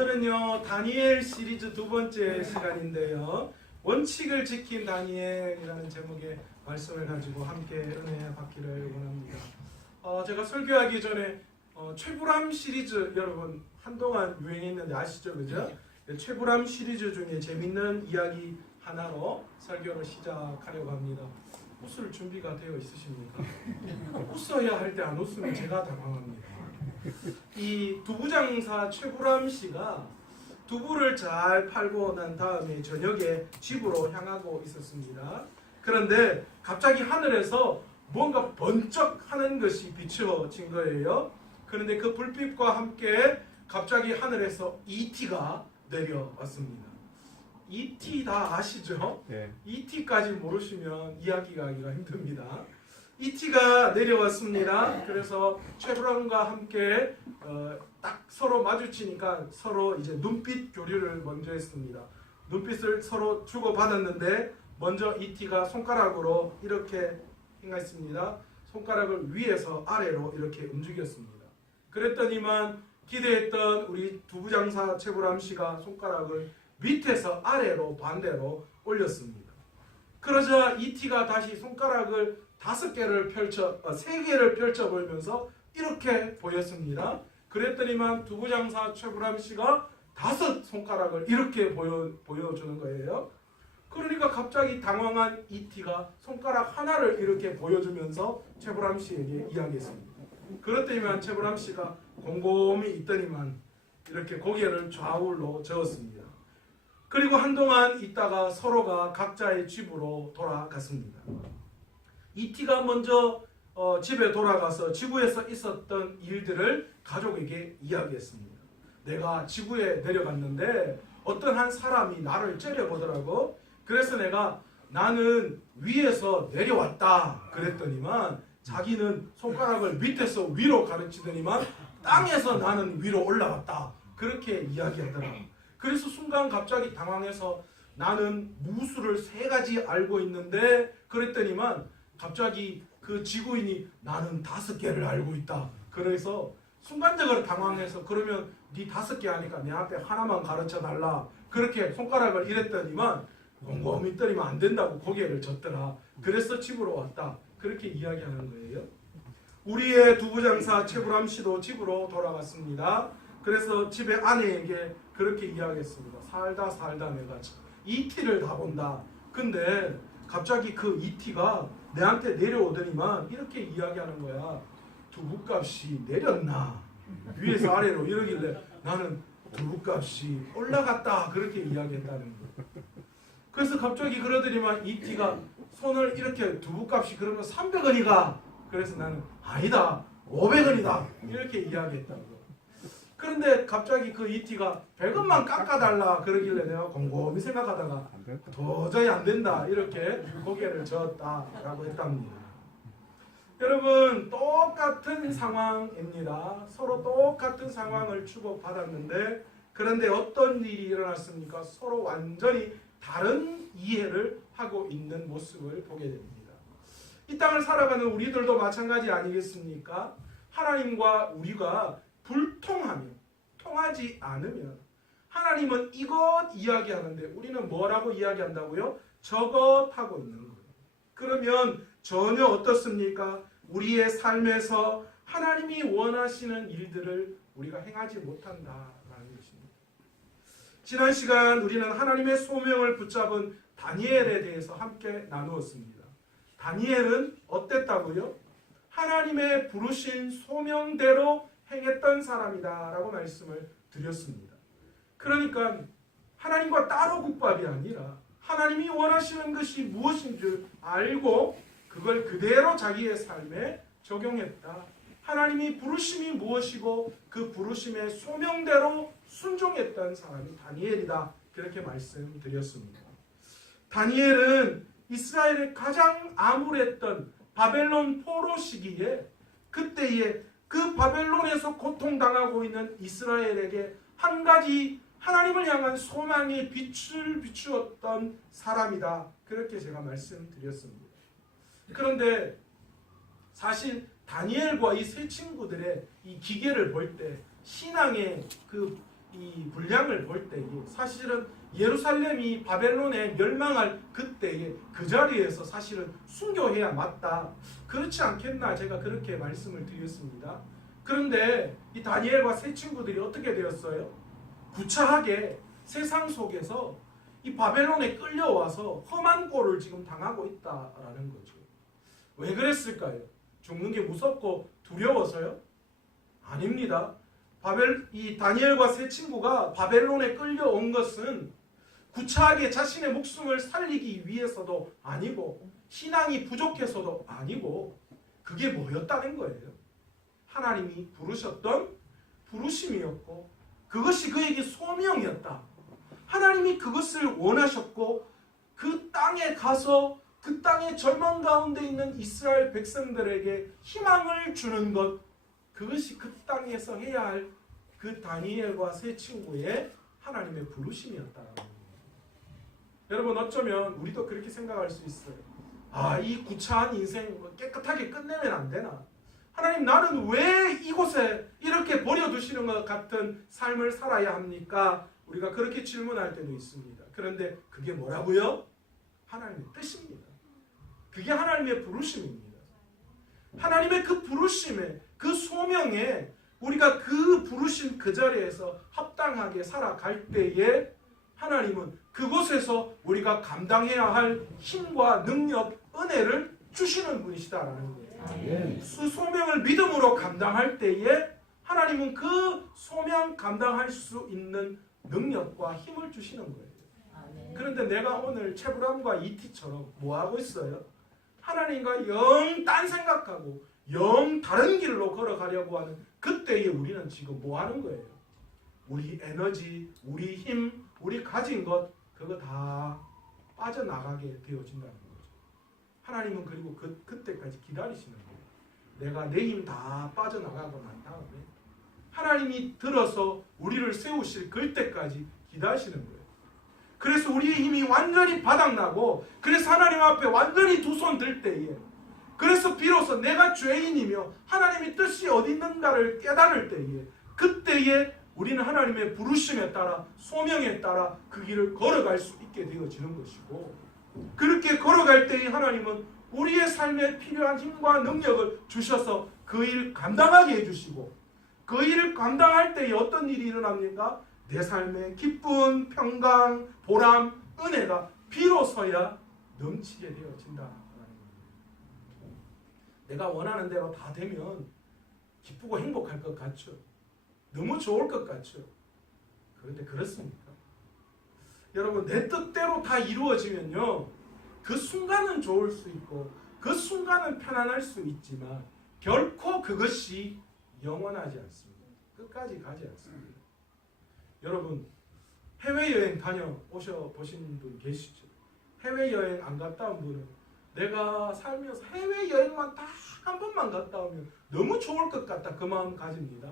오늘은요 다니엘 시리즈 두 번째 시간인데요, 원칙을 지킨 다니엘이라는 제목의 말씀을 가지고 함께 은혜 받기를 원합니다. 제가 설교하기 전에 최불암 시리즈 여러분 한동안 유행했는데 아시죠, 그죠? 최불암 시리즈 중에 재밌는 이야기 하나로 설교를 시작하려고 합니다. 웃을 준비가 되어 있으십니까? 웃어야 할 때 안 웃으면 제가 당황합니다. 이 두부장사 최불암 씨가 두부를 잘 팔고 난 다음에 저녁에 집으로 향하고 있었습니다. 그런데 갑자기 하늘에서 뭔가 번쩍 하는 것이 비추어진 거예요. 그런데 그 불빛과 함께 갑자기 하늘에서 ET가 내려왔습니다. ET 다 아시죠? 네. ET까지 모르시면 이야기가 하기가 힘듭니다. ET가 내려왔습니다. 그래서 최불암과 함께 딱 서로 마주치니까 서로 이제 눈빛 교류를 먼저 했습니다. 눈빛을 서로 주고받았는데 먼저 ET가 손가락으로 이렇게 행했습니다. 손가락을 위에서 아래로 이렇게 움직였습니다. 그랬더니만 기대했던 우리 두부장사 최불암 씨가 손가락을 밑에서 아래로 반대로 올렸습니다. 그러자 ET가 다시 손가락을 3개를 펼쳐 보이면서 이렇게 보였습니다. 그랬더니만 두부장사 최불암 씨가 5 손가락을 이렇게 보여주는 거예요. 그러니까 갑자기 당황한 ET가 손가락 하나를 이렇게 보여주면서 최불암 씨에게 이야기했습니다. 그랬더니만 최불암 씨가 곰곰이 있더니만 이렇게 고개를 좌우로 저었습니다. 그리고 한동안 있다가 서로가 각자의 집으로 돌아갔습니다. ET가 먼저 집에 돌아가서 지구에서 있었던 일들을 가족에게 이야기했습니다. 내가 지구에 내려갔는데 어떤 한 사람이 나를 째려보더라고. 그래서 나는 위에서 내려왔다 그랬더니만 자기는 손가락을 밑에서 위로 가르치더니만 땅에서 나는 위로 올라왔다 그렇게 이야기하더라고. 그래서 순간 갑자기 당황해서 나는 무술을 3가지 알고 있는데 그랬더니만 갑자기 그 지구인이 나는 5개를 알고 있다. 그래서 순간적으로 당황해서 그러면 네 5개 하니까 내 앞에 하나만 가르쳐 달라. 그렇게 손가락을 이랬더니만 곰곰이 있더니만 안 된다고 고개를 젓더라. 그래서 집으로 왔다. 그렇게 이야기하는 거예요. 우리의 두부장사 최불암 씨도 집으로 돌아갔습니다. 그래서 집에 아내에게 그렇게 이야기했습니다. 살다 내가 ET를 다 본다. 근데 갑자기 그 ET가 내한테 내려오더니만 이렇게 이야기하는 거야. 두부값이 내렸나? 위에서 아래로 이러길래 나는 두부값이 올라갔다. 그렇게 이야기했다는 거야. 그래서 갑자기 그러더니만 ET가 손을 이렇게 두부값이 그러면 300원이가. 그래서 나는 아니다. 500원이다. 이렇게 이야기했다고. 그런데 갑자기 그 ET가 100원만 깎아달라 그러길래 내가 곰곰이 생각하다가 도저히 안 된다 이렇게 고개를 저었다라고 했답니다. 여러분 똑같은 상황입니다. 서로 똑같은 상황을 주고받았는데 그런데 어떤 일이 일어났습니까? 서로 완전히 다른 이해를 하고 있는 모습을 보게 됩니다. 이 땅을 살아가는 우리들도 마찬가지 아니겠습니까? 하나님과 우리가 불통하며 통하지 않으면 하나님은 이것 이야기하는데 우리는 뭐라고 이야기한다고요? 저것 하고 있는 거예요. 그러면 전혀 어떻습니까? 우리의 삶에서 하나님이 원하시는 일들을 우리가 행하지 못한다라는 것입니다. 지난 시간 우리는 하나님의 소명을 붙잡은 다니엘에 대해서 함께 나누었습니다. 다니엘은 어땠다고요? 하나님의 부르신 소명대로 행했던 사람이다 라고 말씀을 드렸습니다. 그러니까 하나님과 따로 국밥이 아니라 하나님이 원하시는 것이 무엇인 줄 알고 그걸 그대로 자기의 삶에 적용했다. 하나님이 부르심이 무엇이고 그 부르심의 소명대로 순종했던 사람이 다니엘이다. 그렇게 말씀드렸습니다. 다니엘은 이스라엘의 가장 암울했던 바벨론 포로 시기에 그때에 그 바벨론에서 고통당하고 있는 이스라엘에게 한 가지 하나님을 향한 소망의 빛을 비추었던 사람이다. 그렇게 제가 말씀드렸습니다. 그런데 사실 다니엘과 이 세 친구들의 이 기계를 볼 때 신앙의 그 이 분량을 볼 때에 사실은 예루살렘이 바벨론에 멸망할 그때에 그 자리에서 사실은 순교해야 맞다. 그렇지 않겠나 제가 그렇게 말씀을 드렸습니다. 그런데 이 다니엘과 세 친구들이 어떻게 되었어요? 구차하게 세상 속에서 이 바벨론에 끌려와서 험한 꼴을 지금 당하고 있다라는 거죠. 왜 그랬을까요? 죽는 게 무섭고 두려워서요? 아닙니다. 이 다니엘과 세 친구가 바벨론에 끌려온 것은 구차하게 자신의 목숨을 살리기 위해서도 아니고 신앙이 부족해서도 아니고 그게 뭐였다는 거예요? 하나님이 부르셨던 부르심이었고 그것이 그에게 소명이었다. 하나님이 그것을 원하셨고 그 땅에 가서 그 땅의 절망 가운데 있는 이스라엘 백성들에게 희망을 주는 것, 그것이 그 땅에서 해야 할 그 다니엘과 세 친구의 하나님의 부르심이었다라는 거예요. 여러분 어쩌면 우리도 그렇게 생각할 수 있어요. 이 구차한 인생 깨끗하게 끝내면 안 되나? 하나님 나는 왜 이곳에 이렇게 버려두시는 것 같은 삶을 살아야 합니까? 우리가 그렇게 질문할 때도 있습니다. 그런데 그게 뭐라고요? 하나님의 뜻입니다. 그게 하나님의 부르심입니다. 하나님의 그 부르심에 그 소명에 우리가 그 부르심 그 자리에서 합당하게 살아갈 때에 하나님은 그곳에서 우리가 감당해야 할 힘과 능력, 은혜를 주시는 분이시다라는 거예요. 그 소명을 믿음으로 감당할 때에 하나님은 그 소명 감당할 수 있는 능력과 힘을 주시는 거예요. 그런데 내가 오늘 체브람과 이티처럼 뭐 하고 있어요? 하나님과 영 딴 생각하고 영 다른 길로 걸어가려고 하는 그때에 우리는 지금 뭐 하는 거예요? 우리 에너지, 우리 힘, 우리 가진 것 그거 다 빠져나가게 되어진다는 거죠. 하나님은 그리고 그때까지 기다리시는 거예요. 내가 내 힘 다 빠져나가고 난 다음에 하나님이 들어서 우리를 세우실 그때까지 기다리시는 거예요. 그래서 우리의 힘이 완전히 바닥나고 그래서 하나님 앞에 완전히 두 손 들 때에 그래서 비로소 내가 죄인이며 하나님의 뜻이 어디 있는가를 깨달을 때에 그때에 우리는 하나님의 부르심에 따라 소명에 따라 그 길을 걸어갈 수 있게 되어지는 것이고 그렇게 걸어갈 때에 하나님은 우리의 삶에 필요한 힘과 능력을 주셔서 그 일을 감당하게 해주시고 그 일을 감당할 때에 어떤 일이 일어납니까? 내 삶에 기쁨, 평강, 보람, 은혜가 비로소야 넘치게 되어진다. 내가 원하는 대로 다 되면 기쁘고 행복할 것 같죠. 너무 좋을 것 같죠. 그런데 그렇습니까? 여러분 내 뜻대로 다 이루어지면요. 그 순간은 좋을 수 있고 그 순간은 편안할 수 있지만 결코 그것이 영원하지 않습니다. 끝까지 가지 않습니다. 여러분 해외여행 다녀오셔 보신 분 계시죠? 해외여행 안 갔다 온 분은 내가 살면서 해외여행만 딱 한 번만 갔다 오면 너무 좋을 것 같다 그 마음 가집니다.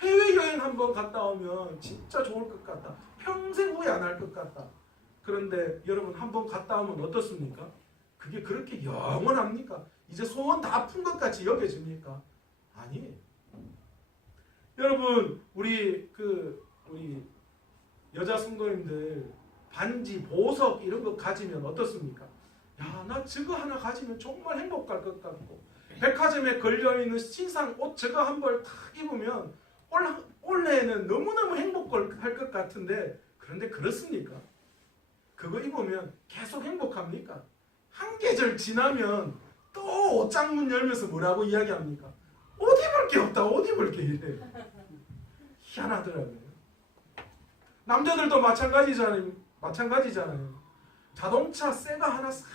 해외여행 한 번 갔다 오면 진짜 좋을 것 같다. 평생 후회 안 할 것 같다. 그런데 여러분 한 번 갔다 오면 어떻습니까? 그게 그렇게 영원합니까? 이제 소원 다 푼 것 같이 여겨집니까? 아니에요. 여러분 우리 여자 성도님들 반지, 보석 이런 거 가지면 어떻습니까? 야, 나 저거 하나 가지면 정말 행복할 것 같고 백화점에 걸려있는 신상 옷 저거 한 벌 탁 입으면 올해는 너무너무 행복할 것 같은데 그런데 그렇습니까? 그거 입으면 계속 행복합니까? 한 계절 지나면 또 옷장 문 열면서 뭐라고 이야기합니까? 옷 입을 게 없다, 옷 입을 게 이래. 희한하더라고요. 남자들도 마찬가지잖아요. 자동차 새 거 하나 싹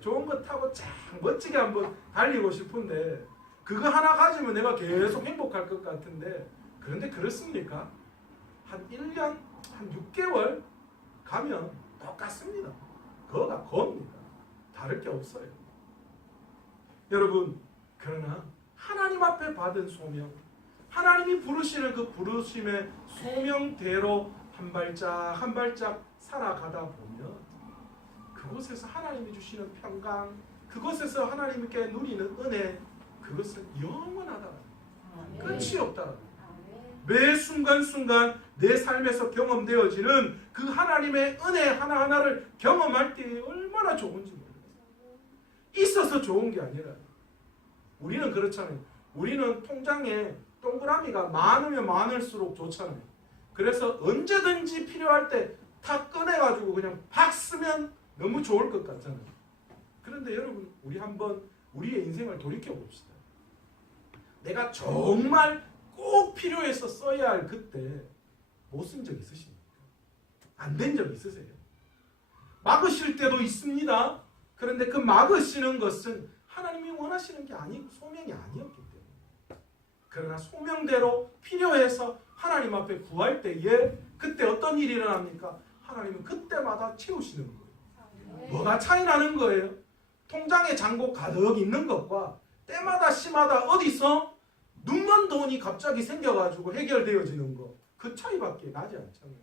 좋은 거 타고 쫙 멋지게 한번 달리고 싶은데 그거 하나 가지면 내가 계속 행복할 것 같은데 그런데 그렇습니까? 한 1년, 한 6개월 가면 똑같습니다. 그거가 겁니다. 다를 게 없어요. 여러분 그러나 하나님 앞에 받은 소명 하나님이 부르시는 그 부르심의 소명대로 한 발짝 한 발짝 살아가다 보면 그곳에서 하나님이 주시는 평강 그곳에서 하나님께 누리는 은혜 그것은 영원하다. 끝이 없다. 매 순간순간 내 삶에서 경험되어지는 그 하나님의 은혜 하나하나를 경험할 때 얼마나 좋은지 모르겠어요. 있어서 좋은 게 아니라 우리는 그렇잖아요. 우리는 통장에 동그라미가 많으면 많을수록 좋잖아요. 그래서 언제든지 필요할 때 탁 꺼내가지고 그냥 팍 쓰면 너무 좋을 것 같잖아요. 그런데 여러분, 우리 한번 우리의 인생을 돌이켜 봅시다. 내가 정말 꼭 필요해서 써야 할 그때 못 쓴 적 있으십니까? 안 된 적 있으세요? 막으실 때도 있습니다. 그런데 그 막으시는 것은 하나님이 원하시는 게 아니고 소명이 아니었기 때문에. 그러나 소명대로 필요해서 하나님 앞에 구할 때에 그때 어떤 일이 일어납니까? 하나님은 그때마다 채우시는 거예요. 뭐가 차이 나는 거예요? 통장에 잔고 가득 있는 것과 때마다 시마다 어디서 눈먼 돈이 갑자기 생겨가지고 해결되어지는 것, 그 차이밖에 나지 않잖아요.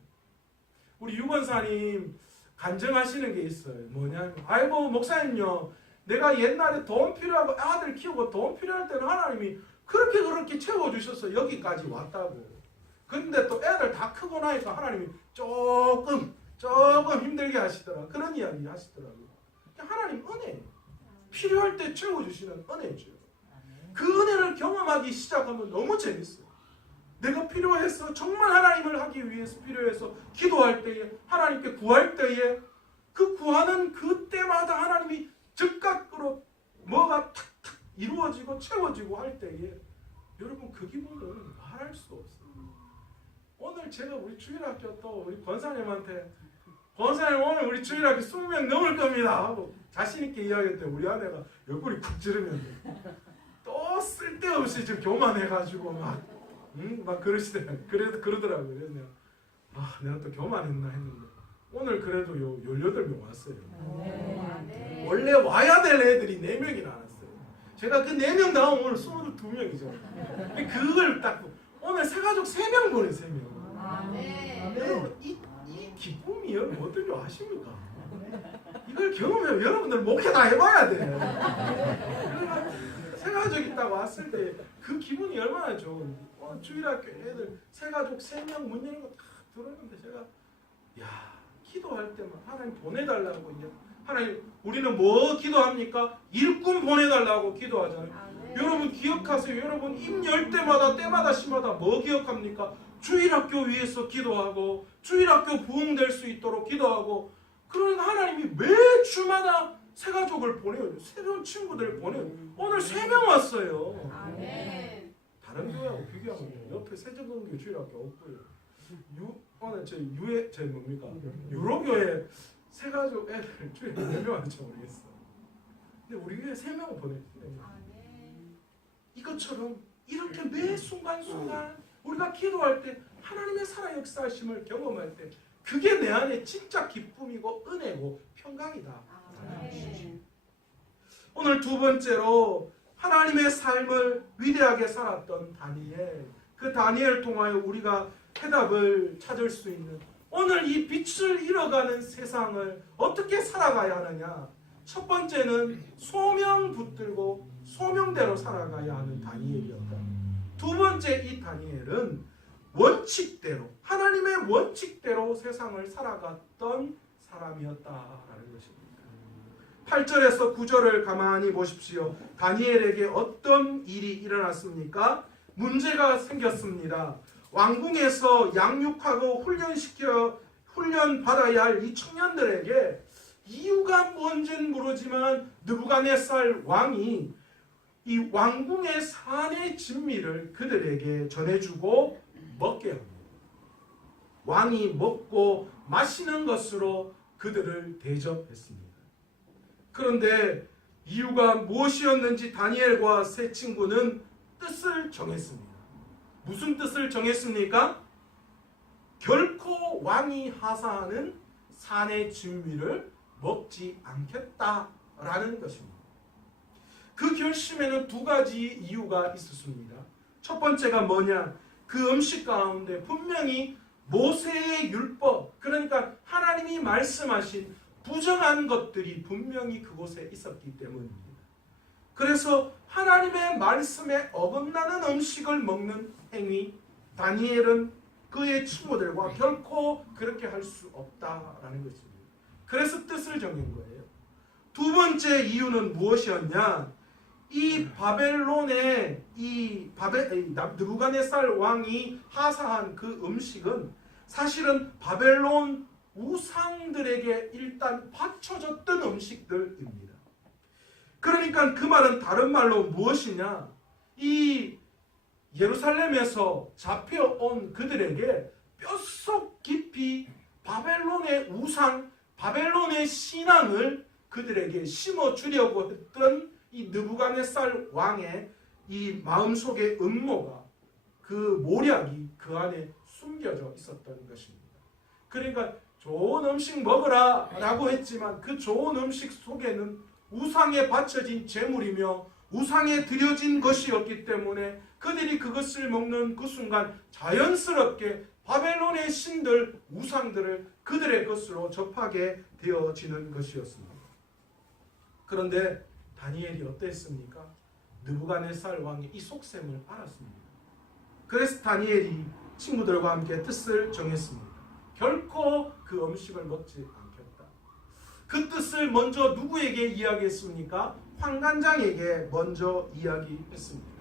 우리 유권사님 간증하시는 게 있어요. 뭐냐면, 아이고 목사님요, 내가 옛날에 돈 필요하고 아들 키우고 돈 필요할 때는 하나님이 그렇게 채워주셔서 여기까지 왔다고. 근데 또 애들 다 크고 나니까 하나님이 조금 힘들게 하시더라. 그런 이야기 하시더라고요. 하나님 은혜, 필요할 때 채워주시는 은혜죠. 그 은혜를 경험하기 시작하면 너무 재밌어요. 내가 필요해서 정말 하나님을 하기 위해서 필요해서 기도할 때에, 하나님께 구할 때에, 그 구하는 그때마다 하나님이 즉각으로 뭐가 탁탁 이루어지고 채워지고 할 때에 여러분, 그 기분은 말할 수 없어요. 오늘 제가 우리 주일학교 또 우리 권사님한테, 권사님 오늘 우리 주일학교 20명 넘을 겁니다 하고 자신있게 이야기했더니 우리 아내가 옆구리 쿡 찌르면서 또 쓸데없이 지금 교만해가지고 막 그러시더라고요. 그러더라고요. 그래서 내가 또 교만했나 했는데 오늘 그래도 18명 왔어요. 원래 와야 될 애들이 4명이나 왔어요. 제가 그 4명 나오면 오늘 22명이죠. 그걸 딱 오늘 새가족 3명 보내, 3명. 여러분, 이 기쁨이 여러분 어떤 줄 아십니까? 이걸 경험하면 여러분들 목회 다 해봐야 돼요. 새가족 있다고 왔을 때 그 기분이 얼마나 좋은지. 주일학교 애들 새가족 3명 문 여는 거 다 들었는데 제가 기도할 때만 하나님 보내달라고, 이제 하나님, 우리는 뭐 기도합니까? 일꾼 보내달라고 기도하잖아요. 여러분 기억하세요. 여러분 입 열 때마다 시마다 뭐 기억합니까? 주일학교 위해서 기도하고 주일학교 부흥될 수 있도록 기도하고. 그러는 하나님이 매 주마다 새가족을 보내요. 새로운 친구들을 보내요. 오늘 3명 왔어요. 다른 교회하고 비교하면 옆에 세종동교 주일학교 없고요. 오늘 유로교회 새가족 애들 주일에 4명 왔는지 모르겠어. 근데 우리 교회 3명을 보냈어요. 이것처럼 이렇게 매 순간순간 우리가 기도할 때 하나님의 살아 역사하심을 경험할 때 그게 내 안에 진짜 기쁨이고 은혜고 평강이다. 오늘 두 번째로 하나님의 삶을 위대하게 살았던 다니엘, 그 다니엘을 통하여 우리가 해답을 찾을 수 있는, 오늘 이 빛을 잃어가는 세상을 어떻게 살아가야 하느냐. 첫 번째는 소명 붙들고 소명대로 살아가야 하는 다니엘이었다. 두 번째, 이 다니엘은 원칙대로, 하나님의 원칙대로 세상을 살아갔던 사람이었다라는 것입니다. 8절에서 9절을 가만히 보십시오. 다니엘에게 어떤 일이 일어났습니까? 문제가 생겼습니다. 왕궁에서 양육하고 훈련받아야 할 이 청년들에게 이유가 뭔지는 모르지만 느부갓네살 왕이 이 왕궁의 산의 진미를 그들에게 전해주고 먹게 합니다. 왕이 먹고 마시는 것으로 그들을 대접했습니다. 그런데 이유가 무엇이었는지 다니엘과 세 친구는 뜻을 정했습니다. 무슨 뜻을 정했습니까? 결코 왕이 하사하는 산의 진미를 먹지 않겠다라는 것입니다. 그 결심에는 두 가지 이유가 있었습니다. 첫 번째가 뭐냐? 그 음식 가운데 분명히 모세의 율법, 그러니까 하나님이 말씀하신 부정한 것들이 분명히 그곳에 있었기 때문입니다. 그래서 하나님의 말씀에 어긋나는 음식을 먹는 행위, 다니엘은 그의 친구들과 결코 그렇게 할 수 없다라는 것입니다. 그래서 뜻을 정한 거예요. 두 번째 이유는 무엇이었냐? 이 바벨론의 느부갓네살 왕이 하사한 그 음식은 사실은 바벨론 우상들에게 일단 바쳐졌던 음식들입니다. 그러니까 그 말은 다른 말로 무엇이냐? 이 예루살렘에서 잡혀온 그들에게 뼛속 깊이 바벨론의 우상, 바벨론의 신앙을 그들에게 심어주려고 했던 이 느부갓네살 왕의 이 마음속의 음모가, 그 모략이 그 안에 숨겨져 있었던 것입니다. 그러니까 좋은 음식 먹으라 라고 했지만 그 좋은 음식 속에는 우상에 바쳐진 제물이며 우상에 드려진 것이었기 때문에 그들이 그것을 먹는 그 순간 자연스럽게 바벨론의 신들, 우상들을 그들의 것으로 접하게 되어지는 것이었습니다. 그런데 다니엘이 어땠습니까? 느부갓네살 왕의 이 속셈을 알았습니다. 그래서 다니엘이 친구들과 함께 뜻을 정했습니다. 결코 그 음식을 먹지 않겠다. 그 뜻을 먼저 누구에게 이야기했습니까? 황관장에게 먼저 이야기했습니다.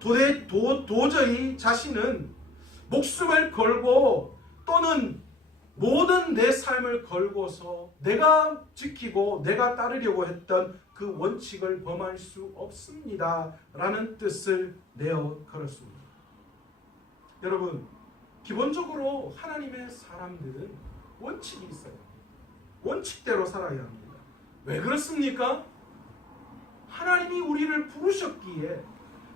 도저히 자신은 목숨을 걸고 또는 모든 내 삶을 걸고서 내가 지키고 내가 따르려고 했던 그 원칙을 범할 수 없습니다 라는 뜻을 내어 걸었습니다. 여러분, 기본적으로 하나님의 사람들은 원칙이 있어요. 원칙대로 살아야 합니다. 왜 그렇습니까? 하나님이 우리를 부르셨기에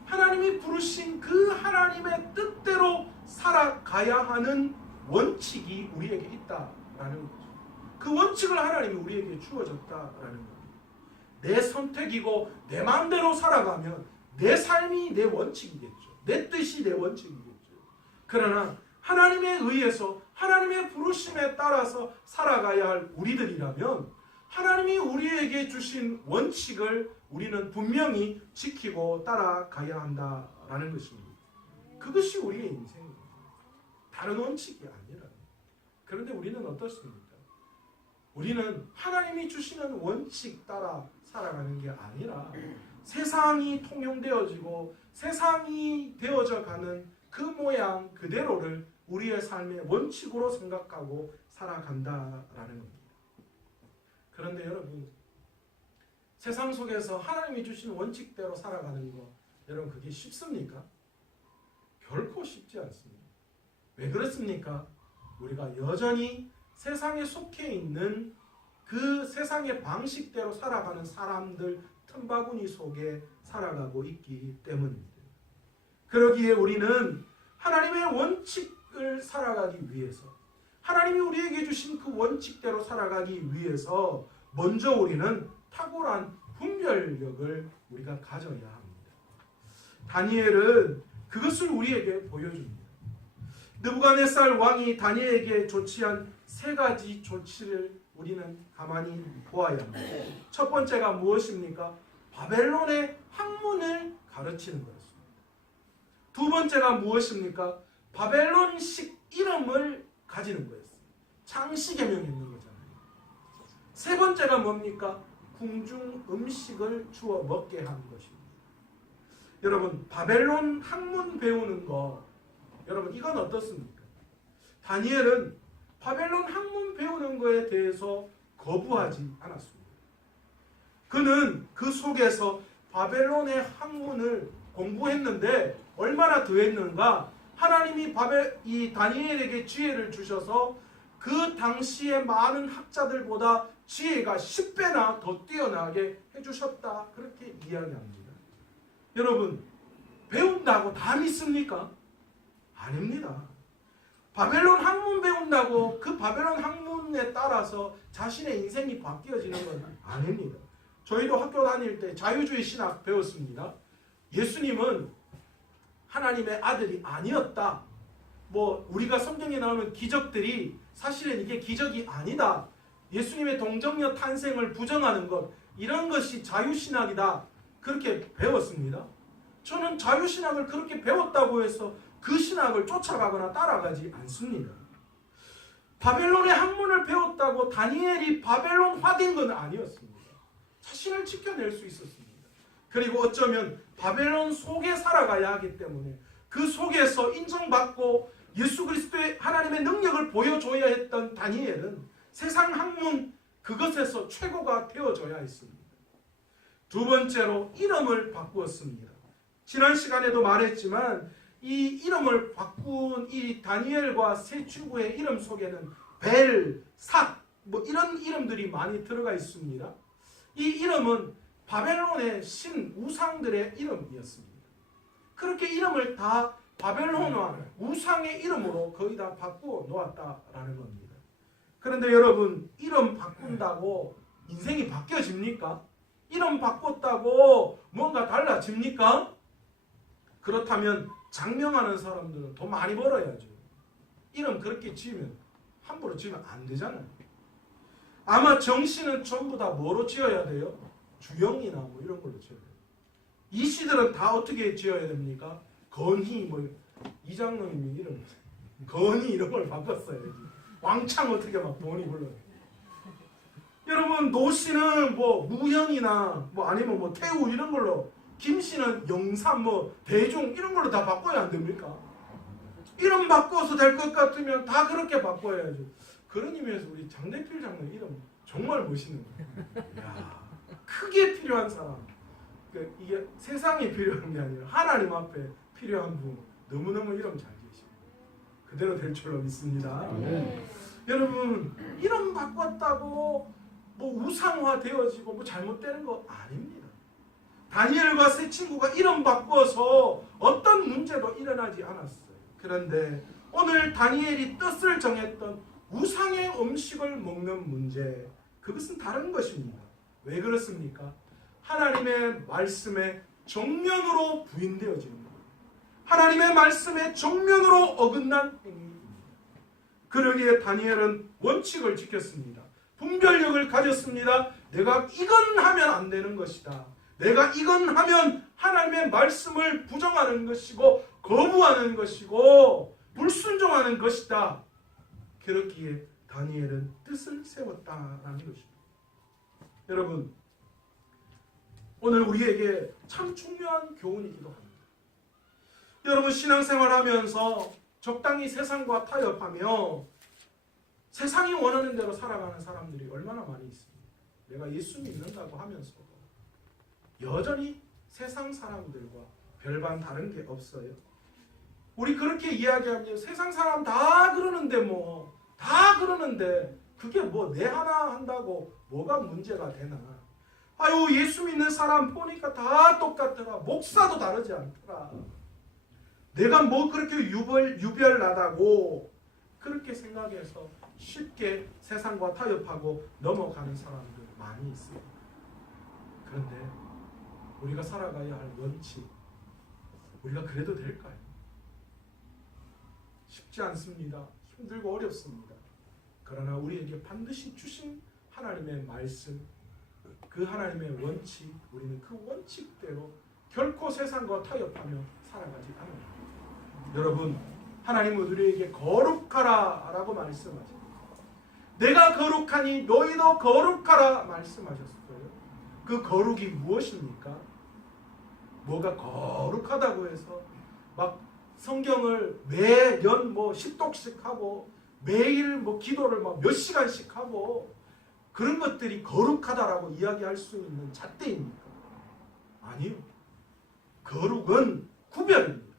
하나님이 부르신 그 하나님의 뜻대로 살아가야 하는 원칙이 우리에게 있다라는 거죠. 그 원칙을 하나님이 우리에게 주어졌다라는 겁니다. 내 선택이고 내 마음대로 살아가면 내 삶이 내 원칙이겠죠. 내 뜻이 내 원칙이겠죠. 그러나 하나님에 의해서 하나님의 부르심에 따라서 살아가야 할 우리들이라면 하나님이 우리에게 주신 원칙을 우리는 분명히 지키고 따라가야 한다라는 것입니다. 그것이 우리의 인생입니다. 다른 원칙이 아니라. 그런데 우리는 어떻습니까? 우리는 하나님이 주시는 원칙 따라 살아가는 게 아니라 세상이 통용되어지고 세상이 되어져 가는 그 모양 그대로를 우리의 삶의 원칙으로 생각하고 살아간다라는 겁니다. 그런데 여러분, 세상 속에서 하나님이 주신 원칙대로 살아가는 거, 여러분 그게 쉽습니까? 결코 쉽지 않습니다. 왜 그렇습니까? 우리가 여전히 세상에 속해 있는 그 세상의 방식대로 살아가는 사람들 틈바구니 속에 살아가고 있기 때문입니다. 그러기에 우리는 하나님의 원칙을 살아가기 위해서, 하나님이 우리에게 주신 그 원칙대로 살아가기 위해서 먼저 우리는 탁월한 분별력을 우리가 가져야 합니다. 다니엘은 그것을 우리에게 보여줍니다. 느부갓네살 왕이 다니엘에게 조치한 세 가지 조치를 우리는 가만히 보아야 합니다. 첫 번째가 무엇입니까? 바벨론의 학문을 가르치는 것입니다. 두 번째가 무엇입니까? 바벨론식 이름을 가지는 거였어요. 창씨개명이 있는 거잖아요. 세 번째가 뭡니까? 궁중 음식을 주어 먹게 하는 것입니다. 여러분, 바벨론 학문 배우는 거, 여러분 이건 어떻습니까? 다니엘은 바벨론 학문 배우는 거에 대해서 거부하지 않았습니다. 그는 그 속에서 바벨론의 학문을 공부했는데 얼마나 더했는가? 하나님이 이 다니엘에게 지혜를 주셔서 그 당시의 많은 학자들보다 지혜가 10배나 더 뛰어나게 해주셨다. 그렇게 이야기합니다. 여러분, 배운다고 다 믿습니까? 아닙니다. 바벨론 학문 배운다고 그 바벨론 학문에 따라서 자신의 인생이 바뀌어지는 건 아닙니다. 저희도 학교 다닐 때 자유주의 신학 배웠습니다. 예수님은 하나님의 아들이 아니었다. 우리가 성경에 나오는 기적들이 사실은 이게 기적이 아니다. 예수님의 동정녀 탄생을 부정하는 것, 이런 것이 자유신학이다. 그렇게 배웠습니다. 저는 자유신학을 그렇게 배웠다고 해서 그 신학을 쫓아가거나 따라가지 않습니다. 바벨론의 학문을 배웠다고 다니엘이 바벨론화된 건 아니었습니다. 자신을 지켜낼 수 있었습니다. 그리고 어쩌면 바벨론 속에 살아가야 하기 때문에 그 속에서 인정받고 예수 그리스도의 하나님의 능력을 보여줘야 했던 다니엘은 세상 학문 그것에서 최고가 되어줘야 했습니다. 두 번째로 이름을 바꾸었습니다. 지난 시간에도 말했지만 이 이름을 바꾼 이 다니엘과 세 추구의 이름 속에는 벨, 삭, 이런 이름들이 많이 들어가 있습니다. 이 이름은 바벨론의 신 우상들의 이름이었습니다. 그렇게 이름을 다 바벨론화 우상의 이름으로 거의 다 바꾸어 놓았다라는 겁니다. 그런데 여러분, 이름 바꾼다고 인생이 바뀌어집니까? 이름 바꿨다고 뭔가 달라집니까? 그렇다면 장명하는 사람들은 돈 많이 벌어야죠. 이름 그렇게 지으면 함부로 지으면 안 되잖아요. 아마 정씨는 전부 다 뭐로 지어야 돼요? 주영이나 이런 걸로 지어야 돼요. 이씨들은 다 어떻게 지어야 됩니까? 건희 이장로님이 이름 건희 이런 걸 바꿨어야지. 왕창 어떻게 막 돈이 불러요. 여러분, 노씨는 무현이나 아니면 태우 이런 걸로, 김씨는 영삼 대중 이런 걸로 다 바꿔야 안 됩니까? 이름 바꿔서 될 것 같으면 다 그렇게 바꿔야죠. 그런 의미에서 우리 장대필 장로 이름 정말 멋있는 거예요. 야, 크게 필요한 사람. 이게 세상에 필요한 게 아니라 하나님 앞에 필요한 분, 너무너무 이름 잘 지으십니다. 그대로 될 줄로 믿습니다. 여러분, 이름 바꿨다고 우상화 되어지고 잘못되는 거 아닙니다. 다니엘과 세 친구가 이름 바꿔서 어떤 문제도 일어나지 않았어요. 그런데 오늘 다니엘이 뜻을 정했던 우상의 음식을 먹는 문제, 그것은 다른 것입니다. 왜 그렇습니까? 하나님의 말씀에 정면으로 부인되어지는 거예요. 하나님의 말씀에 정면으로 어긋난 행위입니다. 그러기에 다니엘은 원칙을 지켰습니다. 분별력을 가졌습니다. 내가 이건 하면 안 되는 것이다. 내가 이건 하면 하나님의 말씀을 부정하는 것이고 거부하는 것이고 불순종하는 것이다. 그렇기에 다니엘은 뜻을 세웠다라는 것입니다. 여러분, 오늘 우리에게 참 중요한 교훈이기도 합니다. 여러분, 신앙생활하면서 적당히 세상과 타협하며 세상이 원하는 대로 살아가는 사람들이 얼마나 많이 있습니까? 내가 예수 믿는다고 하면서도 여전히 세상 사람들과 별반 다른 게 없어요. 우리 그렇게 이야기하면 세상 사람 다 그러는데 다 그러는데 그게 내 하나 한다고 뭐가 문제가 되나? 아유, 예수 믿는 사람 보니까 다 똑같더라. 목사도 다르지 않더라. 내가 그렇게 유별나다고 그렇게 생각해서 쉽게 세상과 타협하고 넘어가는 사람들 많이 있어요. 그런데 우리가 살아가야 할 원칙, 우리가 그래도 될까요? 쉽지 않습니다. 힘들고 어렵습니다. 그러나 우리에게 반드시 주신 하나님의 말씀, 그 하나님의 원칙, 우리는 그 원칙대로 결코 세상과 타협하며 살아가지 않아요. 여러분, 하나님은 우리에게 거룩하라 라고 말씀하십니다. 내가 거룩하니 너희도 거룩하라 말씀하셨어요. 그 거룩이 무엇입니까? 뭐가 거룩하다고 해서 막 성경을 매년 10독씩 하고 매일 기도를 몇 시간씩 하고 그런 것들이 거룩하다라고 이야기할 수 있는 잣대입니까? 아니요. 거룩은 구별입니다.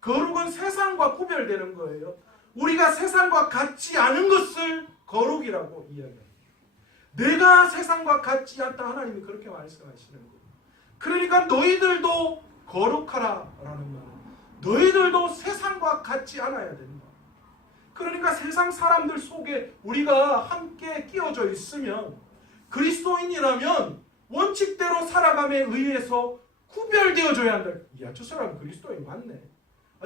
거룩은 세상과 구별되는 거예요. 우리가 세상과 같지 않은 것을 거룩이라고 이야기합니다. 내가 세상과 같지 않다, 하나님이 그렇게 말씀하시는 거예요. 그러니까 너희들도 거룩하라라는 말은 너희들도 세상과 같지 않아야 된다. 그러니까 세상 사람들 속에 우리가 함께 끼어져 있으면 그리스도인이라면 원칙대로 살아감에 의해서 구별되어져야 한다. 야, 저 사람 그리스도인 맞네.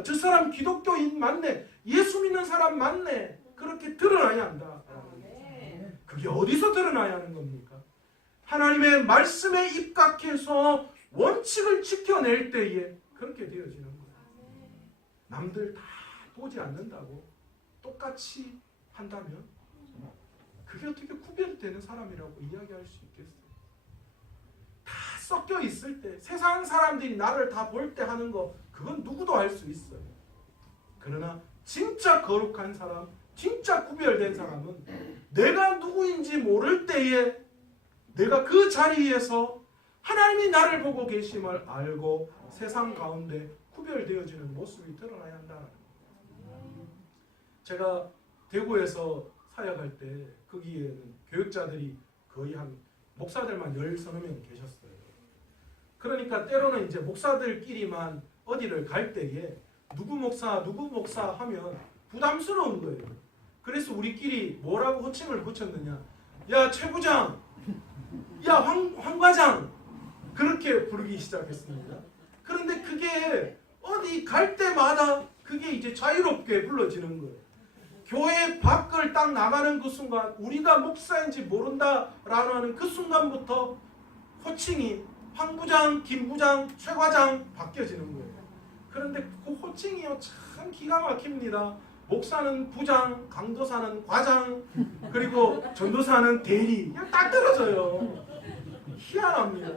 저 사람 기독교인 맞네. 예수 믿는 사람 맞네. 그렇게 드러나야 한다. 그게 어디서 드러나야 하는 겁니까? 하나님의 말씀에 입각해서 원칙을 지켜낼 때에 그렇게 되어지는 거예요. 남들 다 보지 않는다고 똑같이 한다면 그게 어떻게 구별되는 사람이라고 이야기할 수 있겠어요? 다 섞여 있을 때 세상 사람들이 나를 다 볼 때 하는 거 그건 누구도 할 수 있어요. 그러나 진짜 거룩한 사람, 진짜 구별된 사람은 내가 누구인지 모를 때에 내가 그 자리에서 하나님이 나를 보고 계심을 알고 세상 가운데 구별되어지는 모습이 드러나야 한다는 거예요. 제가 대구에서 사역할 때 거기에는 교육자들이 거의 한 목사들만 10명 계셨어요. 그러니까 때로는 이제 목사들끼리만 어디를 갈 때에 누구 목사 하면 부담스러운 거예요. 그래서 우리끼리 뭐라고 호칭을 붙였느냐? 야 최부장, 야 황 과장, 그렇게 부르기 시작했습니다. 그런데 그게 어디 갈 때마다 그게 이제 자유롭게 불러지는 거예요. 교회 밖을 딱 나가는 그 순간 우리가 목사인지 모른다라는 그 순간부터 호칭이 황 부장, 김 부장, 최 과장 바뀌어지는 거예요. 그런데 그 호칭이요 참 기가 막힙니다. 목사는 부장, 강도사는 과장, 그리고 전도사는 대리. 그냥 딱 떨어져요. 희한합니다.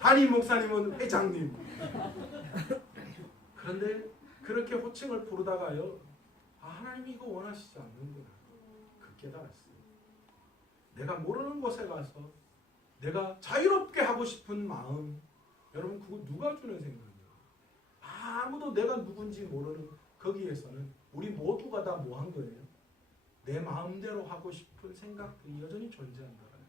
담임 목사님은 회장님. 그런데 그렇게 호칭을 부르다가요, 하나님이 이거 원하시지 않는구나. 그 깨달았어요. 내가 모르는 곳에 가서 내가 자유롭게 하고 싶은 마음, 여러분 그거 누가 주는 생각이에요? 아무도 내가 누군지 모르는 거기에서는 우리 모두가 다 뭐 한 거예요? 내 마음대로 하고 싶은 생각들이 여전히 존재한다는 거예요.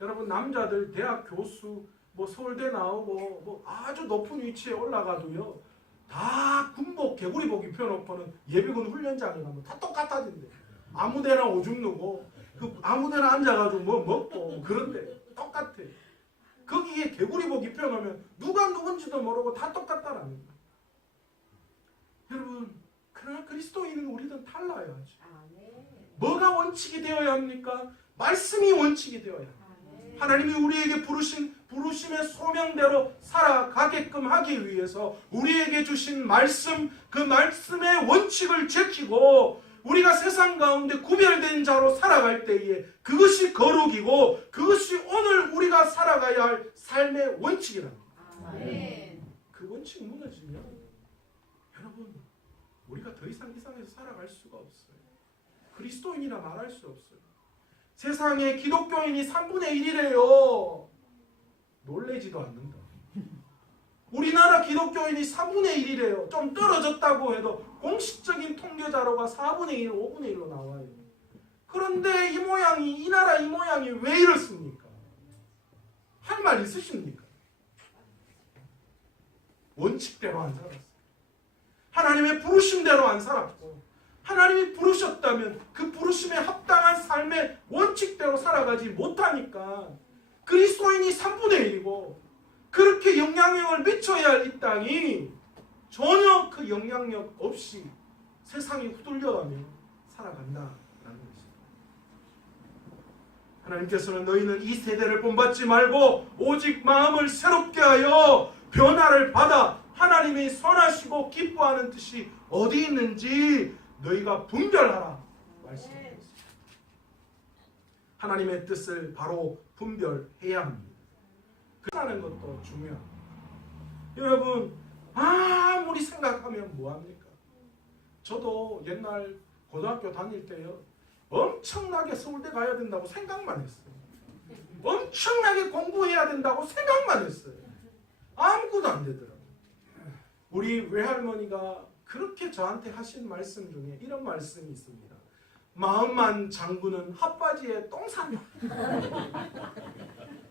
여러분 남자들 대학 교수, 뭐 서울대 나오고 뭐 아주 높은 위치에 올라가도요, 다 군복 개구리복 입혀놓고는 예비군 훈련장에 가면 다 똑같아진대. 아무데나 오줌 누고 그 아무데나 앉아가지고 뭐 먹고 그런데 똑같아. 거기에 개구리복 입혀놓으면 누가 누군지도 모르고 다 똑같다라는 거예요. 여러분 그러나 그리스도인은 우리는 달라야 하죠. 뭐가 원칙이 되어야 합니까? 말씀이 원칙이 되어야 합니다. 하나님이 우리에게 부르심의 소명대로 살아가게끔 하기 위해서 우리에게 주신 말씀, 그 말씀의 원칙을 지키고 우리가 세상 가운데 구별된 자로 살아갈 때에 그것이 거룩이고 그것이 오늘 우리가 살아가야 할 삶의 원칙이랍니다. 그 원칙 무너지면 여러분 우리가 더 이상 이 세상에서 살아갈 수가 없어요. 그리스도인이라 말할 수 없어요. 세상에 기독교인이 3분의 1이래요. 놀래지도 않는다. 우리나라 기독교인이 3분의 1이래요. 좀 떨어졌다고 해도 공식적인 통계 자료가 4분의 1, 5분의 1로 나와요. 그런데 이 나라 이 모양이 왜 이렇습니까? 할 말 있으십니까? 원칙대로 안 살았어요. 하나님의 부르심대로 안 살았고, 하나님이 부르셨다면 그 부르심에 합당한 삶의 원칙대로 살아가지 못하니까 그리스도인이 3분의 1이고 그렇게 영향력을 미쳐야 할 이 땅이 전혀 그 영향력 없이 세상이 후들려가며 살아간다라는 것입니다. 하나님께서는 너희는 이 세대를 본받지 말고 오직 마음을 새롭게 하여 변화를 받아 하나님이 선하시고 기뻐하는 뜻이 어디 있는지 너희가 분별하라 말씀하셨습니다. 하나님의 뜻을 바로 분별해야 합니다. 그러는 것도 중요합니다. 여러분 아무리 생각하면 뭐합니까? 저도 옛날 고등학교 다닐 때요 엄청나게 서울대 가야 된다고 생각만 했어요. 엄청나게 공부해야 된다고 생각만 했어요. 아무것도 안 되더라고요. 우리 외할머니가 그렇게 저한테 하신 말씀 중에 이런 말씀이 있습니다. 마음만 장구는 핫바지에 똥 싸며.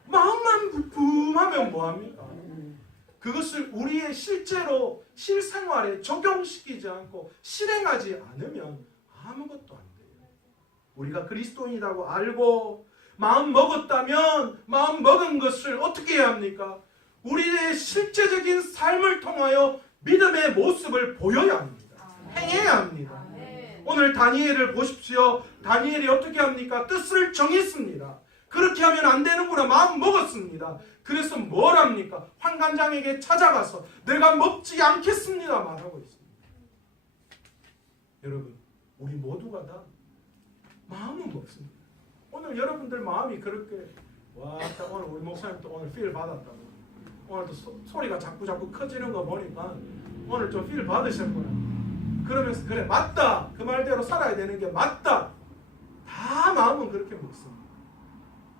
마음만 부품하면 뭐합니까? 그것을 우리의 실제로 실생활에 적용시키지 않고 실행하지 않으면 아무것도 안 돼요. 우리가 그리스도인이라고 알고 마음 먹었다면 마음 먹은 것을 어떻게 해야 합니까? 우리의 실제적인 삶을 통하여 믿음의 모습을 보여야 합니다. 행해야 합니다. 오늘 다니엘을 보십시오. 다니엘이 어떻게 합니까? 뜻을 정했습니다. 그렇게 하면 안 되는구나 마음 먹었습니다. 그래서 뭘 합니까? 환관장에게 찾아가서 내가 먹지 않겠습니다 말하고 있습니다. 우리 모두가 다 마음은 먹습니다. 오늘 여러분들 마음이 그렇게 와, 오늘 우리 목사님 또 오늘 필 받았다고. 오늘 또 소리가 자꾸 커지는 거 보니까 오늘 좀 필 받으셨구나. 그러면서 그래 맞다. 그 말대로 살아야 되는 게 맞다. 다 마음은 그렇게 먹습니다.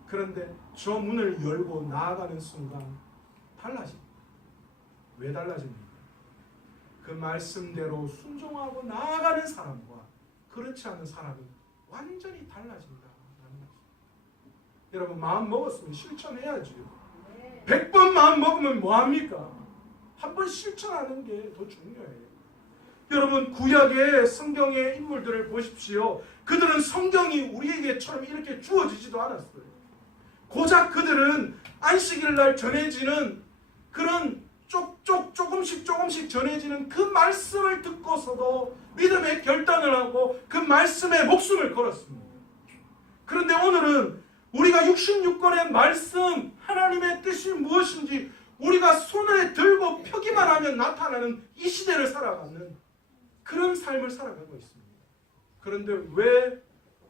그런데 저 문을 열고 나아가는 순간 달라집니다. 왜 달라집니까? 그 말씀대로 순종하고 나아가는 사람과 그렇지 않은 사람은 완전히 달라진다는 것입니다. 여러분 마음 먹었으면 실천해야죠. 100번 마음 먹으면 뭐합니까? 한 번 실천하는 게 더 중요해요. 여러분 구약의 성경의 인물들을 보십시오. 그들은 성경이 우리에게처럼 이렇게 주어지지도 않았어요. 고작 그들은 안식일 날 전해지는 그런 조금씩 전해지는 그 말씀을 듣고서도 믿음의 결단을 하고 그 말씀에 목숨을 걸었습니다. 그런데 오늘은 우리가 66권의 말씀, 하나님의 뜻이 무엇인지 우리가 손을 들고 펴기만 하면 나타나는 이 시대를 살아가는 그런 삶을 살아가고 있습니다. 그런데 왜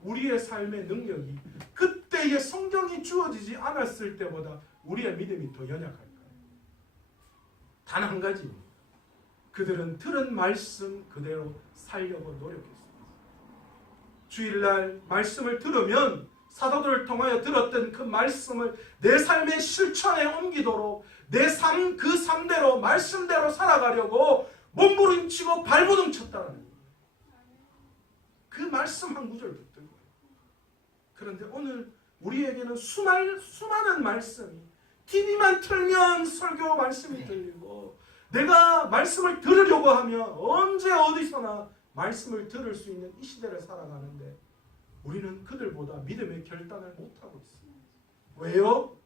우리의 삶의 능력이 그때의 성경이 주어지지 않았을 때보다 우리의 믿음이 더 연약할까요? 단 한 가지입니다. 그들은 들은 말씀 그대로 살려고 노력했습니다. 주일날 말씀을 들으면 사도들을 통하여 들었던 그 말씀을 내 삶의 실천에 옮기도록 내 삶 그 삶대로 말씀대로 살아가려고 몸부림치고 발버둥쳤다는 거예요. 그 말씀 한 구절 붙든 거예요. 그런데 오늘 우리에게는 수많은 말씀이 TV만 틀면 설교 말씀이 들리고 내가 말씀을 들으려고 하면 언제 어디서나 말씀을 들을 수 있는 이 시대를 살아가는데 우리는 그들보다 믿음의 결단을 못하고 있습니다. 왜요?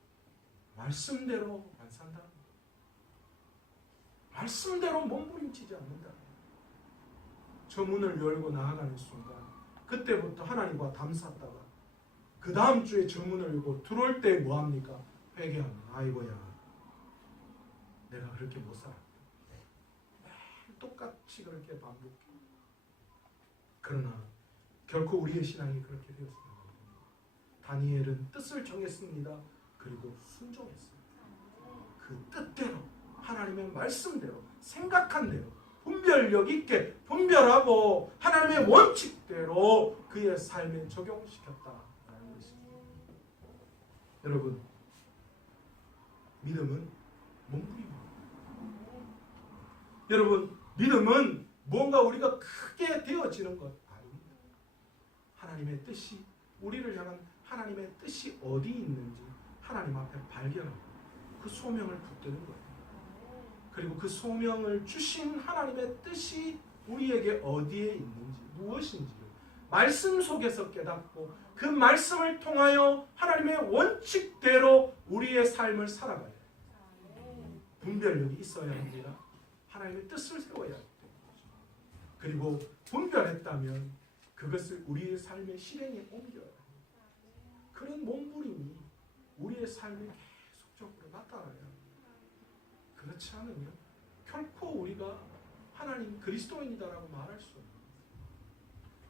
말씀대로 안 산다. 말씀대로 몸부림치지 않는다. 저 문을 열고 나아가는 순간 그때부터 하나님과 담쌌다가 그 다음 주에 저 문을 열고 들어올 때 뭐합니까? 회개합니다. 아이고야 내가 그렇게 못 살았다. 똑같이 그렇게 반복해. 그러나 결코 우리의 신앙이 그렇게 되었습니다. 다니엘은 뜻을 정했습니다. 그리고 순종했습니다. 그 뜻대로 하나님의 말씀대로 생각한 대로 분별력 있게 분별하고 하나님의 원칙대로 그의 삶에 적용시켰다라는 것입니다. 여러분 믿음은 몸부림입니다. 여러분 믿음은 뭔가 우리가 크게 되어지는 것 아닙니다. 하나님의 뜻이 우리를 향한 하나님의 뜻이 어디 있는지 하나님 앞에 발견하고 그 소명을 붙드는 거예요. 그리고 그 소명을 주신 하나님의 뜻이 우리에게 어디에 있는지 무엇인지를 말씀 속에서 깨닫고 그 말씀을 통하여 하나님의 원칙대로 우리의 삶을 살아가야 해요. 분별력이 있어야 합니다. 하나님의 뜻을 세워야 합니다. 그리고 분별했다면 그것을 우리의 삶의 실행에 옮겨야 합니다. 그런 몸부림이 우리의 삶에 계속적으로 나타나야 합니다. 그렇지 않으면 결코 우리가 하나님 그리스도인이다라고 말할 수 없습니다.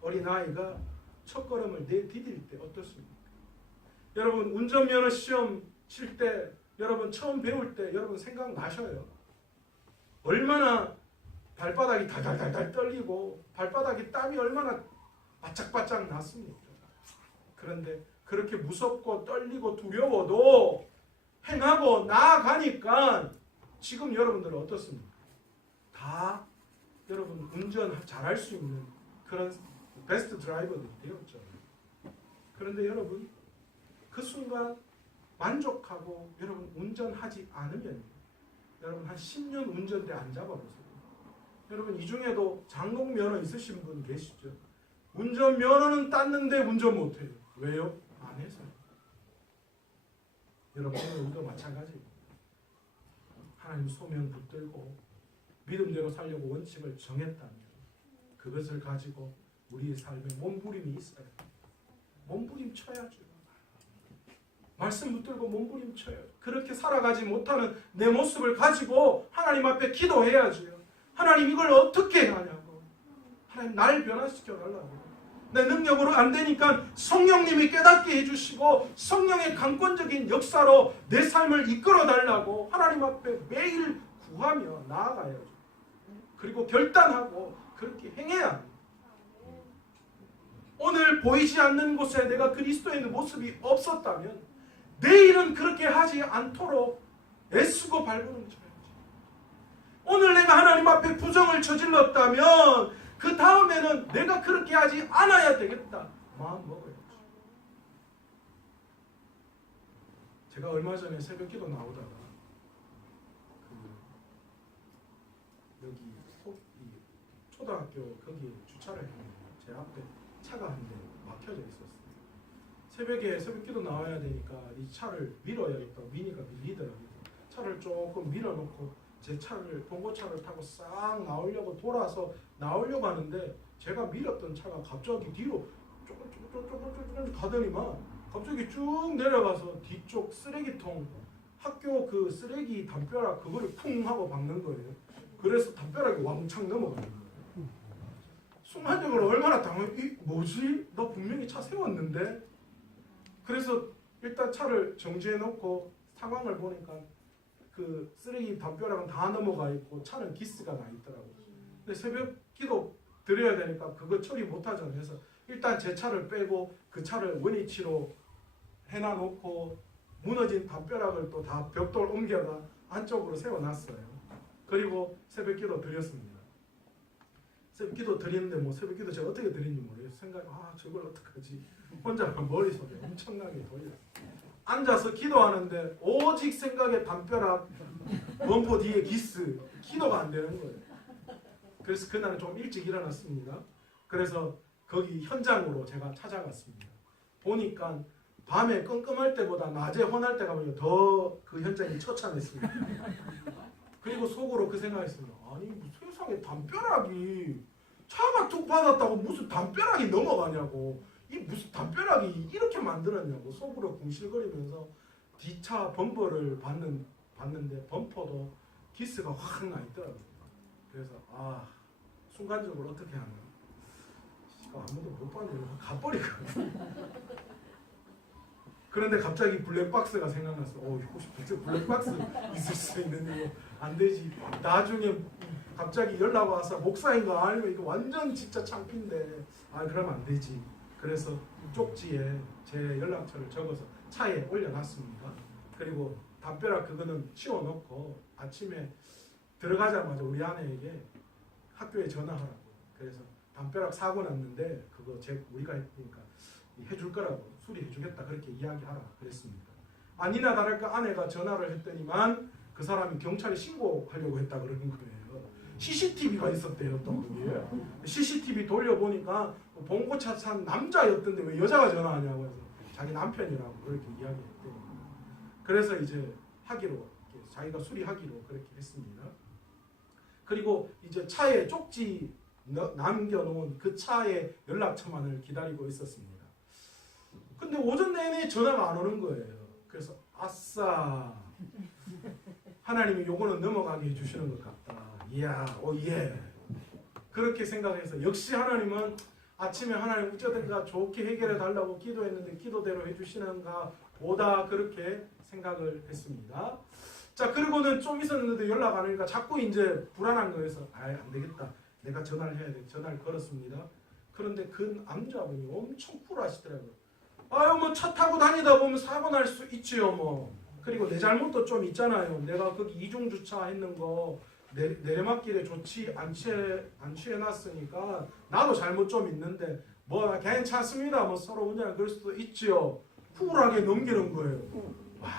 어린아이가 첫걸음을 내디딜 때 어떻습니까? 여러분 운전면허 시험 칠 때 여러분 처음 배울 때 여러분 생각나셔요? 얼마나 발바닥이 달달달달 떨리고 발바닥에 땀이 얼마나 바짝바짝 났습니까? 그런데 그렇게 무섭고 떨리고 두려워도 행하고 나아가니까 지금 여러분들은 어떻습니까? 다 여러분 운전 잘할 수 있는 그런 베스트 드라이버들이 되었죠. 그런데 여러분 그 순간 만족하고 여러분 운전하지 않으면 여러분 한 10년 운전대 안 잡아보세요. 여러분 이 중에도 장롱면허 있으신 분 계시죠? 운전면허는 땄는데 운전 못해요. 왜요? 안 해서요. 여러분 우리도 마찬가지입니다. 하나님 소명 붙들고 믿음대로 살려고 원칙을 정했다면 그것을 가지고 우리의 삶에 몸부림이 있어요. 몸부림 쳐야죠. 말씀 붙들고 몸부림 쳐요. 그렇게 살아가지 못하는 내 모습을 가지고 하나님 앞에 기도해야죠. 하나님 이걸 어떻게 해야 하냐고. 하나님 날 변화시켜 달라고. 내 능력으로 안 되니까 성령님이 깨닫게 해주시고 성령의 강권적인 역사로 내 삶을 이끌어 달라고 하나님 앞에 매일 구하며 나아가야죠. 그리고 결단하고 그렇게 행해야 합니다. 오늘 보이지 않는 곳에 내가 그리스도의 모습이 없었다면 내일은 그렇게 하지 않도록 애쓰고 발부는 쳐야지. 오늘 내가 하나님 앞에 부정을 저질렀다면 그 다음에는 내가 그렇게 하지 않아야 되겠다. 마음 먹어야지. 제가 얼마 전에 새벽기도 나오다가 여기 초등학교 거기에 주차를 했는데 제 앞에 차가 한 대 막혀져 있었어요. 새벽에 새벽기도 나와야 되니까 이 차를 밀어야겠다. 미니가 밀리더라고요. 차를 조금 밀어놓고 제 차를 봉고차를 타고 싹 나오려고 돌아서 나오려고 하는데 제가 밀었던 차가 갑자기 뒤로 조금 가더니만 갑자기 쭉 내려가서 뒤쪽 쓰레기통 학교 그 쓰레기 담벼락 그거를 쿵 하고 박는 거예요. 그래서 담벼락이 왕창 넘어가는 거예요. 순간적으로 얼마나 뭐지? 너 분명히 차 세웠는데? 그래서 일단 차를 정지해 놓고 상황을 보니까 그 쓰레기 담벼락은 다 넘어가 있고 차는 기스가 나 있더라고요. 근데 새벽 기도 드려야 되니까 그거 처리 못하잖아요. 그래서 일단 제 차를 빼고 그 차를 원위치로 해놔놓고 무너진 담벼락을 또 다 벽돌 옮겨가 안쪽으로 세워놨어요. 그리고 새벽 기도 드렸습니다. 새벽 기도 드리는데 뭐 새벽 기도 제가 어떻게 드린지 모르겠어요. 저걸 어떡하지? 혼자 머릿속에 엄청나게 돌렸어요. 앉아서 기도하는데 오직 생각에 담벼락 범퍼 뒤에 기스 기도가 안 되는 거예요. 그래서 그날은 좀 일찍 일어났습니다. 그래서 거기 현장으로 제가 찾아갔습니다. 보니까 밤에 끔끔할 때보다 낮에 혼할 때가 더 그 현장이 처참했습니다. 그리고 속으로 그 생각했습니다. 아니 세상에 담벼락이 차가 툭 받았다고 무슨 담벼락이 넘어가냐고. 이 무슨 담벼락이 이렇게 만들었냐고 속으로 궁실거리면서 뒷차 범퍼를 봤는데 범퍼도 기스가 확 나 있더라고요. 그래서 순간적으로 어떻게 하나 아무도 못 봤는데 가버리거든요. 그런데 갑자기 블랙박스가 생각났어. 혹시 블랙박스 있을 수 있는데 이거 안 되지. 나중에 갑자기 연락 와서 목사인가 아니면 이거 완전 진짜 창피인데 그러면 안 되지. 그래서 쪽지에 제 연락처를 적어서 차에 올려놨습니다. 그리고 담벼락 그거는 치워놓고 아침에 들어가자마자 우리 아내에게 학교에 전화하라고. 그래서 담벼락 사고 났는데 그거 우리가 했으니까 해줄 거라고 수리해주겠다 그렇게 이야기하라 그랬습니다. 아니나 다를까 아내가 전화를 했더니만 그 사람이 경찰에 신고하려고 했다 그러는 거예요. CCTV가 있었대요. 또 거기에 CCTV 돌려보니까 봉고차 산 남자였던데 왜 여자가 전화하냐고 해서 자기 남편이라고 그렇게 이야기했대요. 그래서 이제 하기로 자기가 수리하기로 그렇게 했습니다. 그리고 이제 차에 쪽지 남겨놓은 그 차의 연락처만을 기다리고 있었습니다. 근데 오전 내내 전화가 안 오는 거예요. 그래서 아싸 하나님이 요거는 넘어가게 해주시는 것 같다. 이야 예 그렇게 생각해서 역시 하나님은 아침에 하나님 어쩌든가 좋게 해결해 달라고 기도했는데 기도대로 해주시는가 보다 그렇게 생각을 했습니다. 자 그리고는 좀 있었는데 연락 안 오니까 자꾸 이제 불안한 거여서 안 되겠다. 내가 전화를 해야 돼. 전화를 걸었습니다. 그런데 그 남자분이 엄청 쿨하시더라고요. 뭐 차 타고 다니다 보면 사고 날 수 있지요 뭐. 그리고 내 잘못도 좀 있잖아요. 내가 거기 이중 주차했는 거 내리막길에 좋지 안 취해놨으니까 나도 잘못 좀 있는데 뭐 괜찮습니다. 뭐 서로 그냥 그럴 수도 있지요. 쿨하게 넘기는 거예요. 와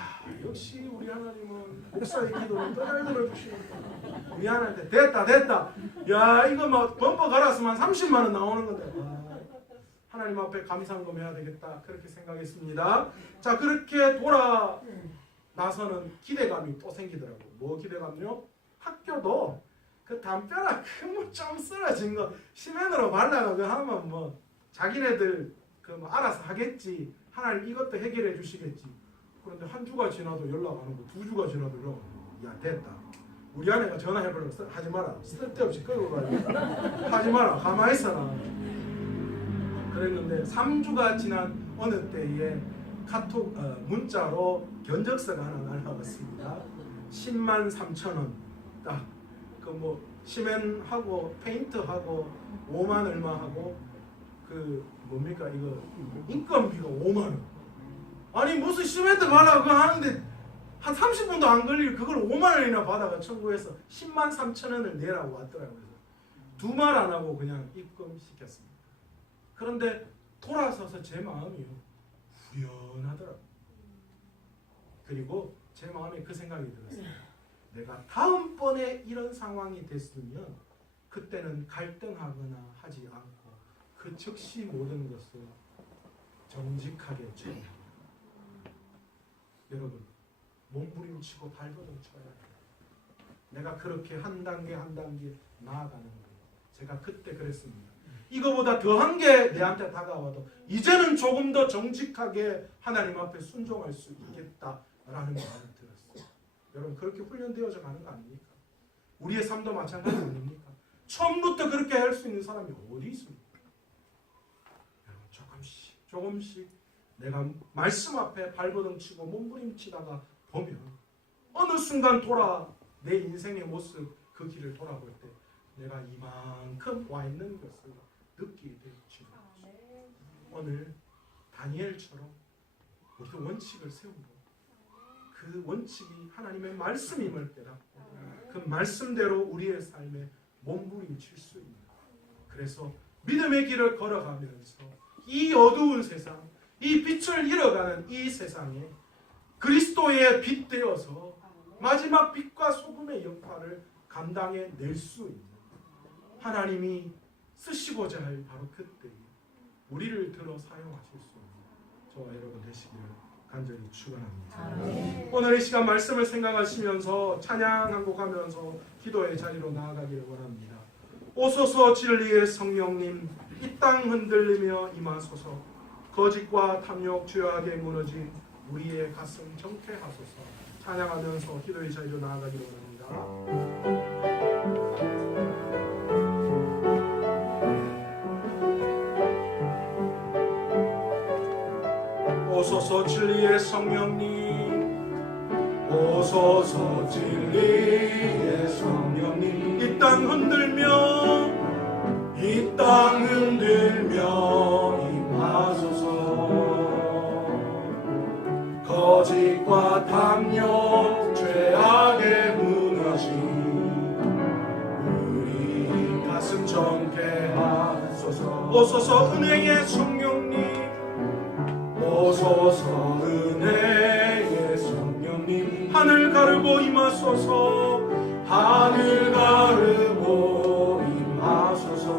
역시 우리 하나님은 목사의 기도를 잘 들어주시는구나. 미안한데 됐다. 야 이거 막 범퍼 갈았으면 30만 원 나오는 건데. 하나님 앞에 감사한금 해야 되겠다 그렇게 생각했습니다. 자 그렇게 돌아나서는 기대감이 또 생기더라고요. 뭐 기대감요? 학교도 그 담벼락 좀 쓰러진 거 시멘으로 발라놓고 하면 뭐 자기네들 뭐 알아서 하겠지. 하나님 이것도 해결해 주시겠지. 그런데 한 주가 지나도 연락 안 오고 두 주가 지나도 연락 안 오고 야 됐다. 우리 아내가 전화해보려고 하지 마라. 쓸데없이 끌고 가지고 하지 마라. 가만히 있어라. 그랬는데 3주가 지난 어느 때에 카톡 문자로 견적서가 하나 날라왔습니다. 103,000원 딱 그 뭐 시멘하고 페인트하고 5만 얼마 하고 그 뭡니까 이거 인건비가 5만 원. 아니 무슨 시멘트 바라고 그거 하는데 한 30분도 안 걸릴 그걸 5만 원이나 받아가 청구해서 103,000원을 내라고 왔더라고요. 두 말 안 하고 그냥 입금시켰습니다. 그런데 돌아서서 제 마음이요 후련하더라고요. 그리고 제 마음에 그 생각이 들었어요. 내가 다음번에 이런 상황이 됐으면 그때는 갈등하거나 하지 않고 그 즉시 모든 것을 정직하게 처리합니다. 여러분 몸부림치고 발버둥 쳐야 해요. 내가 그렇게 한 단계 한 단계 나아가는 거예요. 제가 그때 그랬습니다. 이거보다 더한 게 내한테 다가와도 이제는 조금 더 정직하게 하나님 앞에 순종할 수 있겠다라는 마음이 들었어요. 여러분 그렇게 훈련되어져 가는 거 아닙니까? 우리의 삶도 마찬가지 아닙니까? 처음부터 그렇게 할 수 있는 사람이 어디 있습니까? 여러분 조금씩 내가 말씀 앞에 발버둥 치고 몸부림치다가 보면 어느 순간 내 인생의 모습 그 길을 돌아볼 때 내가 이만큼 와 있는 것을 느끼게 되죠. 오늘 다니엘처럼 우리도 원칙을 세우고 그 원칙이 하나님의 말씀임을 깨닫고 그 말씀대로 우리의 삶에 몸부림칠 수 있는 그래서 믿음의 길을 걸어가면서 이 어두운 세상 이 빛을 잃어가는 이 세상에 그리스도의 빛 되어서 마지막 빛과 소금의 역할을 감당해 낼 수 있는 하나님이 쓰시고자 할 바로 그때에 우리를 들어 사용하실 수 있는 저와 여러분 되시기를 간절히 축원합니다. 오늘 이 시간 말씀을 생각하시면서 찬양 한 곡 하면서 기도의 자리로 나아가기를 원합니다. 오소서 진리의 성령님 이 땅 흔들리며 임하소서 거짓과 탐욕 죄악에 무너진 우리의 가슴 정케하소서. 찬양하면서 기도의 자리로 나아가기를 원합니다. 오소서 진리의 성령님 오소서 진리의 성령님 이 땅 흔들며 임하소서 거짓과 탐욕 죄악에 무너진 우리 가슴 정케하소서. 오소서 은혜의 성령님 오소서 은혜의 성령님 하늘 가르고 임하소서 하늘 가르고 임하소서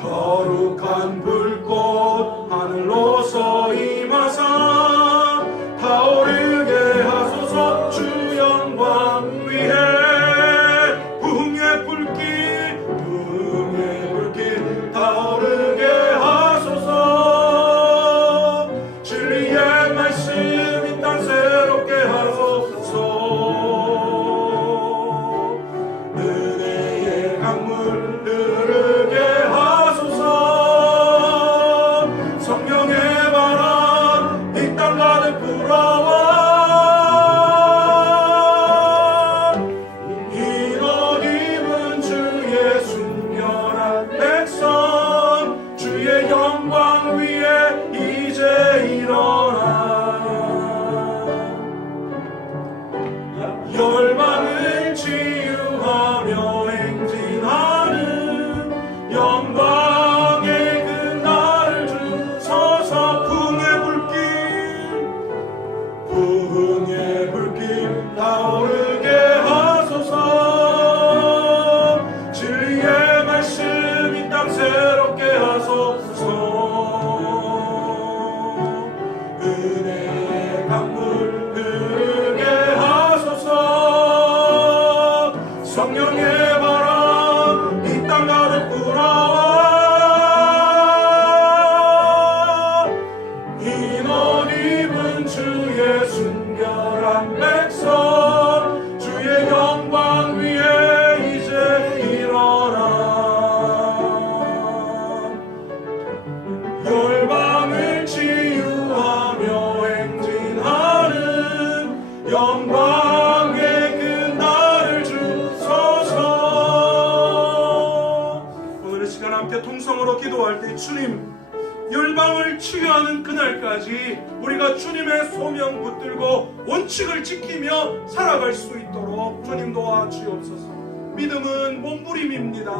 거룩한 불꽃 하늘로서 임하사 타오르게 하소서 주 영광 위에 부흥의 불길 타오르게 하소서 진리의 말씀 이 땅 새롭게 하소서 열방을 치유하며 행진하는 영광의 그날을 주소서. 오늘 이 시간 함께 통성으로 기도할 때 주님, 열방을 치유하는 그날까지 우리가 주님의 소명 붙들고 원칙을 지키며 살아갈 수 있도록 주님 도와주옵소서. 믿음은 몸부림입니다.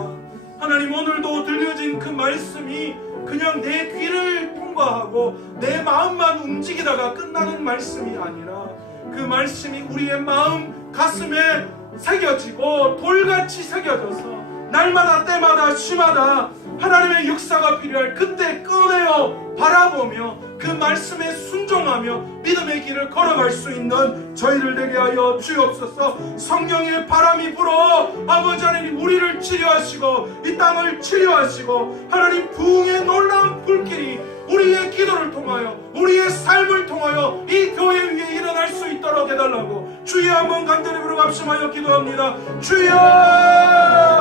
하나님, 오늘도 들려진 그 말씀이 그냥 내 귀를 통과하고 내 마음만 움직이다가 끝나는 말씀이 아니라 그 말씀이 우리의 마음 가슴에 새겨지고 돌같이 새겨져서 날마다 때마다 시마다 하나님의 역사가 필요할 그때 꺼내어 바라보며 그 말씀에 순종하며 믿음의 길을 걸어갈 수 있는 저희를 되게 하여 주옵소서. 성령의 바람이 불어 아버지 하나님 우리를 치료하시고 이 땅을 치료하시고 하나님 부흥의 놀라운 불길이 우리의 기도를 통하여 우리의 삶을 통하여 이 교회 위에 일어날 수 있도록 해달라고 주여 한번 간절히 부르고 합심하여 기도합니다. 주여!